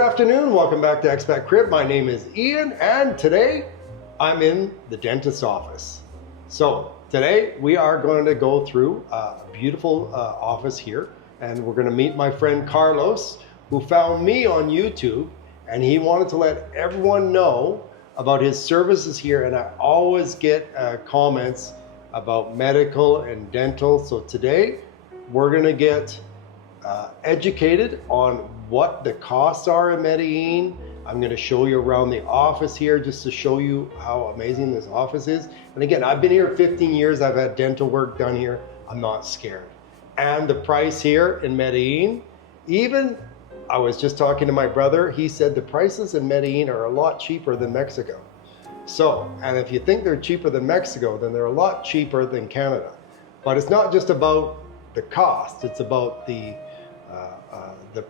afternoon, welcome back to Expatcrib. My name is Ian and today I'm in the dentist's office. So today we are going to go through a beautiful office here and we're going to meet my friend Carlos, who found me on YouTube, and he wanted to let everyone know about his services here, and I always get comments about medical and dental. So today we're going to get educated on what the costs are in Medellin. I'm going to show you around the office here just to show you how amazing this office is. And again, I've been here 15 years. I've had dental work done here. I'm not scared. And the price here in Medellin, even I was just talking to my brother, he said the prices in Medellin are a lot cheaper than Mexico. So, and if you think they're cheaper than Mexico, then they're a lot cheaper than Canada. But it's not just about the cost, it's about the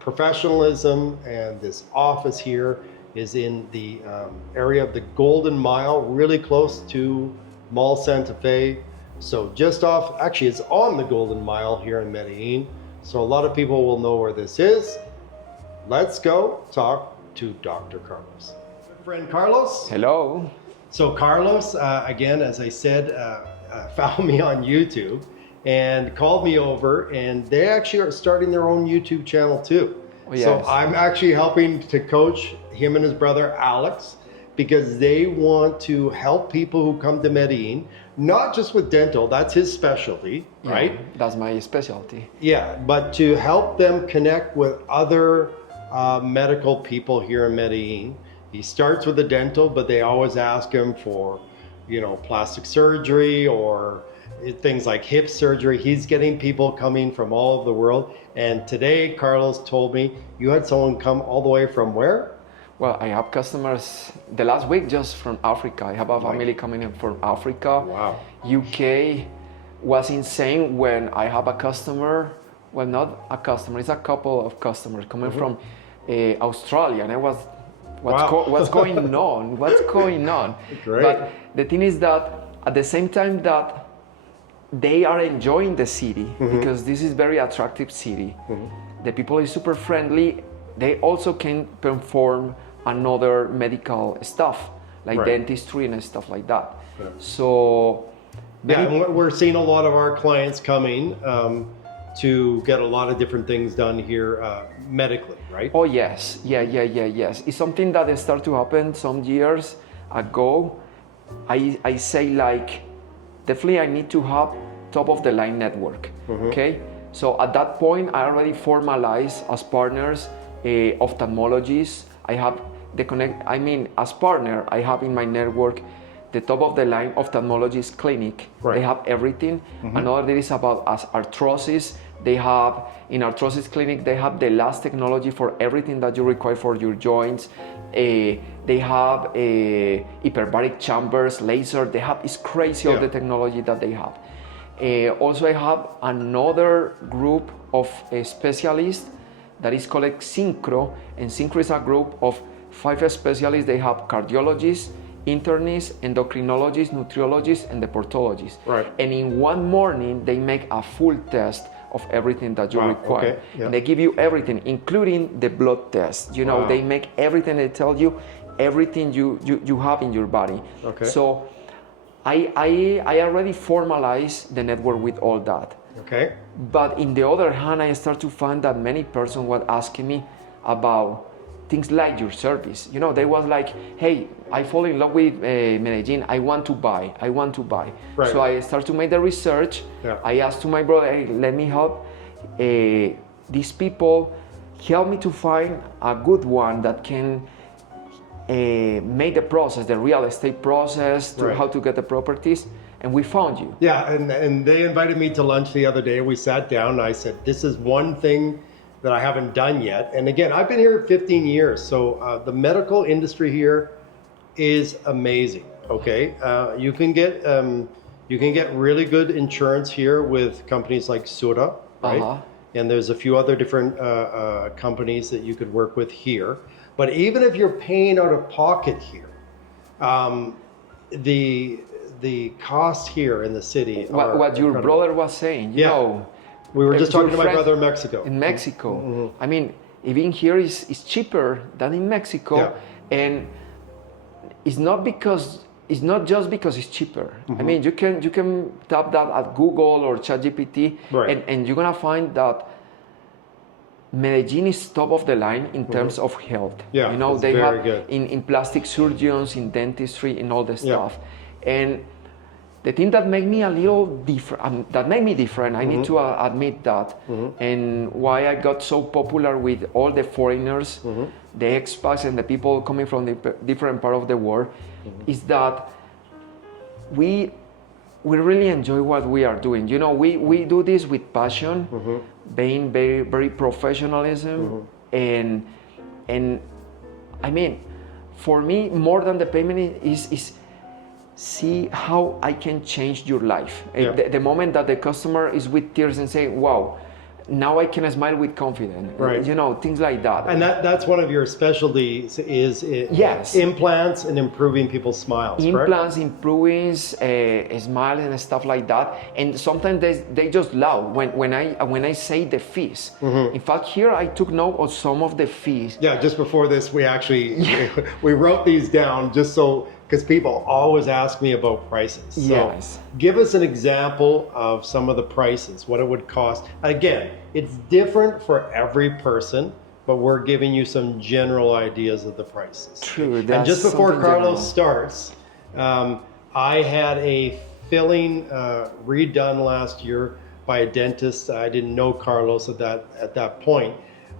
professionalism. And this office here is in the area of the Golden Mile, really close to Mall Santa Fe. So just off, actually it's on the Golden Mile here in Medellin. So a lot of people will know where this is. Let's go talk to Dr. Carlos. Good friend Carlos. Hello. So Carlos, again, as I said, found me on YouTube and called me over, and they actually are starting their own YouTube channel too. Oh, yes. So I'm actually helping to coach him and his brother Alex, because they want to help people who come to Medellin, not just with dental, that's his specialty, right? Yeah, that's my specialty. Yeah, but to help them connect with other medical people here in Medellin. He starts with the dental, but they always ask him for, you know, plastic surgery or things like hip surgery. He's getting people coming from all over the world. And today, Carlos told me you had someone come all the way from where? Well, I have customers the last week just from Africa. I have a family coming in from Africa. Wow. UK was insane when I have a customer, well, not a customer, it's a couple of customers coming from Australia. And I was, what's going on? What's going on? Great. But the thing is that at the same time that they are enjoying the city, because this is very attractive city. The people is super friendly. They also can perform another medical stuff like dentistry and stuff like that. Yeah. So Yeah, and we're seeing a lot of our clients coming to get a lot of different things done here medically, right? Oh yes, yes. It's something that started to happen some years ago. I say like, definitely I need to have top of the line network, okay? So at that point, I already formalized as partners ophthalmologists. I have the connect, I mean, as partner, I have in my network the top of the line ophthalmologist clinic. They have everything. Another is about as arthrosis. They have, in arthrosis clinic, they have the last technology for everything that you require for your joints. They have hyperbaric chambers, laser. They have, it's crazy all the technology that they have. Also, I have another group of specialists that is called Synchro, and Synchro is a group of 5 specialists. They have cardiologists, internists, endocrinologists, nutriologists, and deportologists. And in one morning, they make a full test of everything that you require. And they give you everything, including the blood test. You know, they make everything. They tell you everything you have in your body. So I already formalized the network with all that. But in the other hand, I start to find that many persons were asking me about things like your service. You know, they was like, hey, I fall in love with Medellin. I want to buy. So I start to make the research. I asked to my brother, hey, let me help these people. Help me to find a good one that can make the process, the real estate process, to how to get the properties. And we found you. Yeah, and they invited me to lunch the other day. We sat down and I said, this is one thing that I haven't done yet. And again, I've been here 15 years. So the medical industry here is amazing, okay? You can get really good insurance here with companies like Sura, right? And there's a few other different companies that you could work with here. But even if you're paying out of pocket here, the costs here in the city are what your incredible. brother was saying, you know, we were just talking to my brother in Mexico. I mean, even here is cheaper than in Mexico. Yeah. And it's not just because it's cheaper. I mean, you can tap that at Google or ChatGPT, Right. and you're gonna find that Medellin is top of the line in terms of health. Yeah, you know, it's they very have good. in plastic surgeons, in dentistry, in all the Yeah. stuff. And the thing that made me a little different, I need to admit that, and why I got so popular with all the foreigners, the expats and the people coming from the different part of the world, is that we really enjoy what we are doing. You know, we do this with passion, being very, very professionalism, and I mean, for me, more than the payment is see how I can change your life. Yeah. The moment that the customer is with tears and say, wow, now I can smile with confidence. Right. You know, things like that. And that's one of your specialties is Yes. implants and improving people's smiles, Implants, improving smile and stuff like that. And sometimes they just laugh when I say the fees. In fact, here I took note of some of the fees. Yeah, just before this, we actually we wrote these down just so, because people always ask me about prices. So Yes. give us an example of some of the prices, what it would cost. Again, it's different for every person, but we're giving you some general ideas of the prices. True. And that's just before something Carlos general. starts, I had a filling redone last year by a dentist. I didn't know Carlos at that point,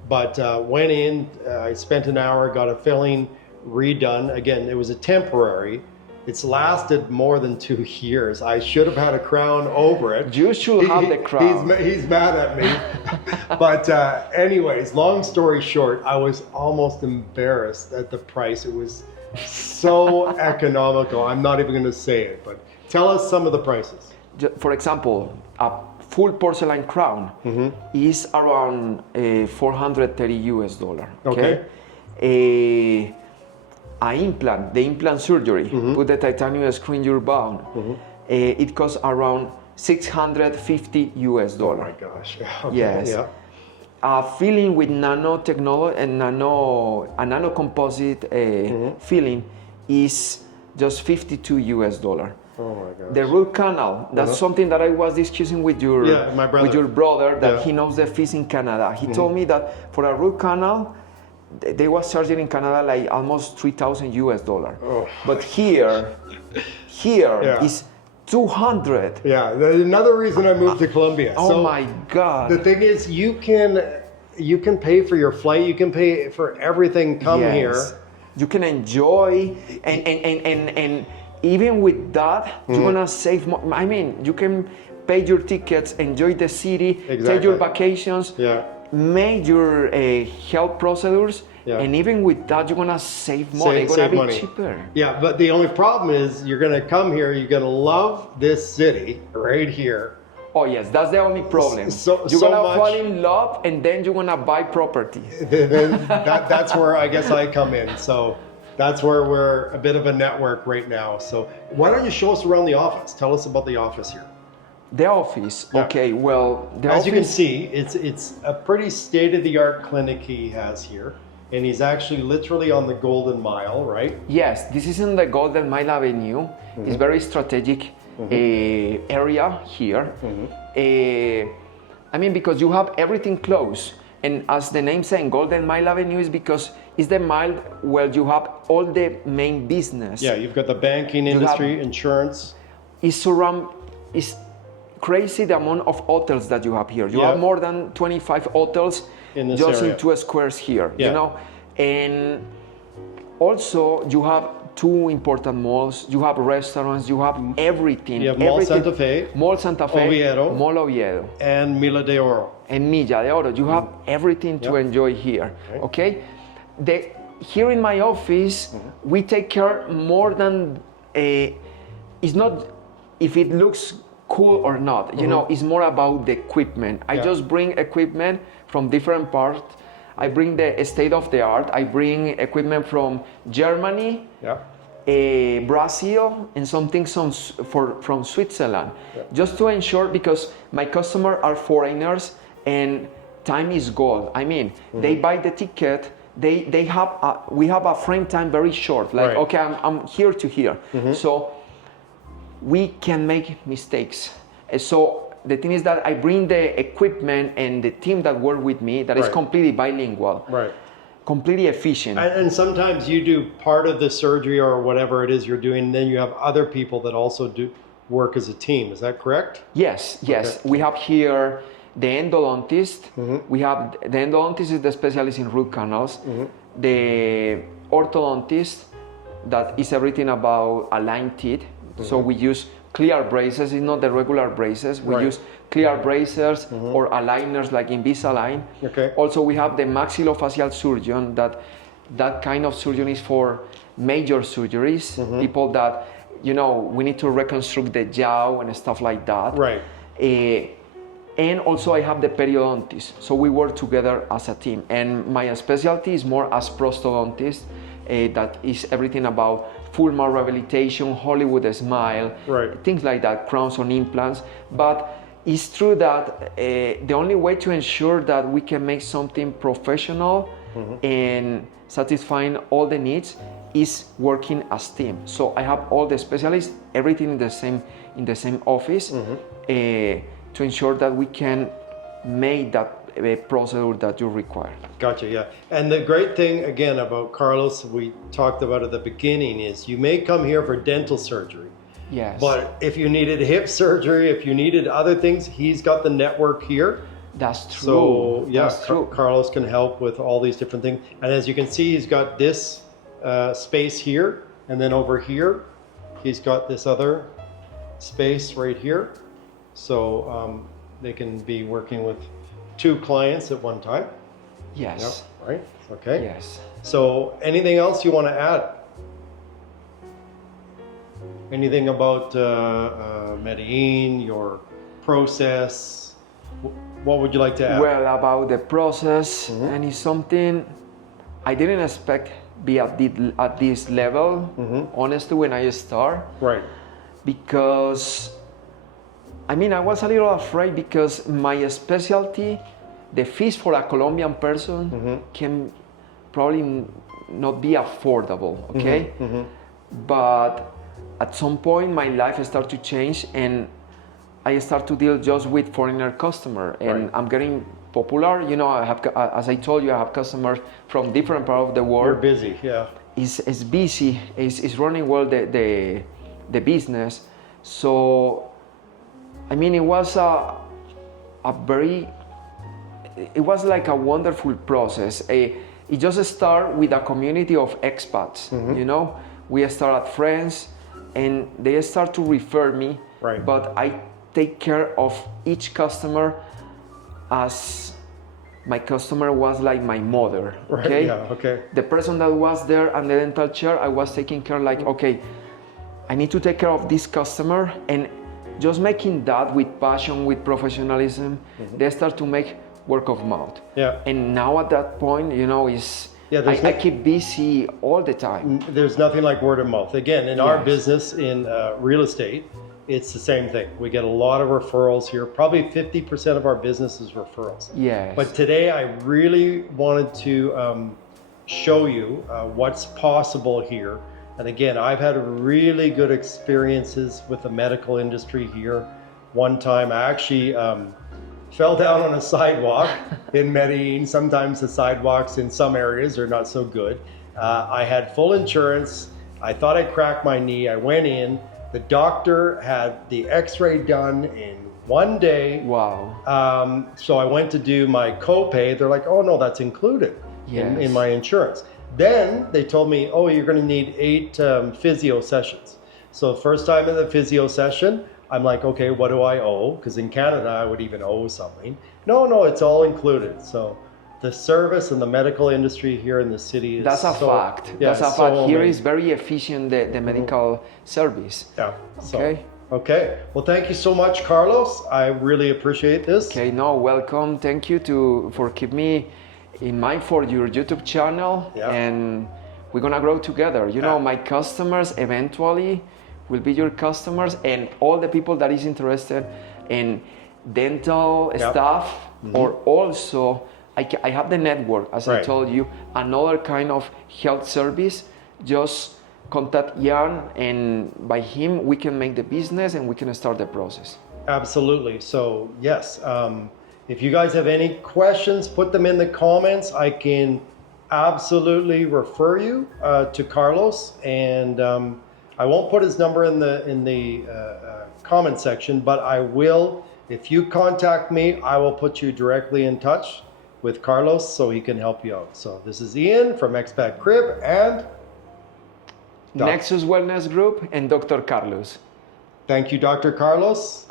but went in, I spent an hour, got a filling redone. Again, it was a temporary. It's lasted more than 2 years. I should have had a crown over it. You should have the crown. He's mad at me. But anyways, long story short, I was almost embarrassed at the price. It was so economical. I'm not even going to say it, but tell us some of the prices. For example, a full porcelain crown is around $430 US. Okay. The implant surgery, put the titanium screw in your bone, it costs around $650 US. Oh my gosh. Okay. Yes. Yeah. A filling with nanotechnology and a nano composite filling is just $52 US. Oh my gosh. The root canal, that's something that I was discussing with your my brother. with your brother, that Yeah. he knows the fees in Canada. He told me that for a root canal, they was charging in Canada like almost $3,000 US. Oh. But here Yeah. is 200. Yeah. Another reason I moved to Colombia. Oh So my God. the thing is, you can pay for your flight. You can pay for everything. Come Yes. here. You can enjoy, and even with that, you're gonna save more. I mean, you can pay your tickets, enjoy the city, take Exactly. your vacations, Yeah. make your health procedures, Yeah. and even with that, you're gonna save money. It's gonna Save be money. cheaper. Yeah, but the only problem is you're going to come here. You're going to love this city right here. Oh yes, that's the only problem. So You're gonna much- fall in love, and then you're gonna buy property. Then that's where I guess I come in. So that's where we're a bit of a network right now. So why don't you show us around the office? Tell us about the office here. The office. Yeah. Okay. Well, the As office. you can see, it's a pretty state-of-the-art clinic he has here. And he's actually literally on the Golden Mile, right? Yes, this is in the Golden Mile Avenue. It's very strategic area here. I mean, because you have everything close. And as the name saying, Golden Mile Avenue is because it's the mile where you have all the main business. Yeah, you've got the banking industry, insurance. It's crazy the amount of hotels that you have here. You Yeah. have more than 25 hotels In this just area. in 2 squares here, Yeah. you know? And also you have 2 important malls, you have restaurants, you have everything. You have Mall everything. Santa Fe, Mall Santa Fe, Oviedo. Mall Oviedo, and Mila de Oro. and Milla de Oro. You have everything to Yep. enjoy here, okay? Here in my office, we take care more than, it's not if it looks cool or not, you know, it's more about the equipment. I Yeah. just bring equipment from different parts. I bring the state of the art. I bring equipment from Germany, Yeah. Brazil, and some things from Switzerland, just to ensure, because my customers are foreigners, and time is gold. I mean, they buy the ticket. They have we have a frame time very short. Like, Right. okay, I'm here to here. So we can make mistakes. So the thing is that I bring the equipment and the team that work with me that is Right. completely bilingual, Right. completely efficient. And sometimes you do part of the surgery or whatever it is you're doing, and then you have other people that also do work as a team. Is that correct? Yes. Okay. We have here the endodontist. We have the endodontist is the specialist in root canals. The orthodontist that is everything about aligned teeth. So we use clear braces. It's not the regular braces. We Right. use clear braces or aligners like Invisalign. Okay. Also, we have the maxillofacial surgeon. That kind of surgeon is for major surgeries. People that we need to reconstruct the jaw and stuff like that. Right. And also I have the periodontist. So we work together as a team. And my specialty is more as prosthodontist. That is everything about full mouth rehabilitation, Hollywood smile, Right. things like that, crowns on implants. But it's true that the only way to ensure that we can make something professional and satisfying all the needs is working as team. So I have all the specialists, everything in the same office, to ensure that we can make that procedure that you require. Gotcha, yeah. And the great thing, again, about Carlos, we talked about at the beginning, is you may come here for dental surgery. Yes. But if you needed hip surgery, if you needed other things, he's got the network here. That's true. So, yeah, That's true. Carlos can help with all these different things. And as you can see, he's got this space here. And then over here, he's got this other space right here. So they can be working with 2 clients at one time. Yes. Yep, right? Okay. Yes. So anything else you want to add? Anything about Medellin, your process? What would you like to add? Well, about the process, and it's something I didn't expect be at this level, honestly, when I start. Right. Because, I mean, I was a little afraid because my specialty, the fees for a Colombian person can probably not be affordable, okay? But at some point, my life started to change and I start to deal just with foreigner customer, and Right. I'm getting popular. I have, as I told you, I have customers from different parts of the world. You're busy, yeah. It's busy. It's running well the business. So, I mean, it was it was like a wonderful process. It just started with a community of expats. We start as friends, and they start to refer me. Right. But I take care of each customer as my customer was like my mother. Right, Okay. yeah, okay. The person that was there on the dental chair, I was taking care like, okay, I need to take care of this customer, and just making that with passion, with professionalism, they start to make word of mouth. Yeah. And now at that point, is Yeah, there's I no- keep busy all the time. There's nothing like word of mouth. Again, in our Yes. business in real estate, it's the same thing. We get a lot of referrals here. Probably 50% of our business is referrals. Yes. But today I really wanted to show you what's possible here. And again, I've had really good experiences with the medical industry here. One time I actually fell down on a sidewalk in Medellin. Sometimes the sidewalks in some areas are not so good. I had full insurance. I thought I cracked my knee. I went in. The doctor had the x-ray done in one day. Wow. So I went to do my copay. They're like, oh no, that's included in Yes. my insurance. Then they told me, oh, you're going to need 8 physio sessions. So first time in the physio session, I'm like, okay, what do I owe? Because in Canada, I would even owe something. No, it's all included. So the service and the medical industry here in the city is That's a fact. Yeah, That's a so fact. Here amazing. is very efficient, the medical service. Yeah. So, Okay. Okay. Well, thank you so much, Carlos. I really appreciate this. Okay, no, welcome. Thank you for keep me in mind for your YouTube channel, Yeah. and we're gonna grow together. My customers eventually will be your customers, and all the people that is interested in dental Yep. stuff, or also I have the network, as I Right. told you, another kind of health service. Just contact Jan, and by him we can make the business and we can start the process. Absolutely. So yes, if you guys have any questions, put them in the comments. I can absolutely refer you to Carlos, and I won't put his number in the comment section, but I will. If you contact me, I will put you directly in touch with Carlos so he can help you out. So this is Ian from Expatcrib and Nexus Wellness Group and Dr. Carlos. thank you, Dr. Carlos.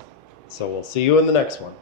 So we'll see you in the next one.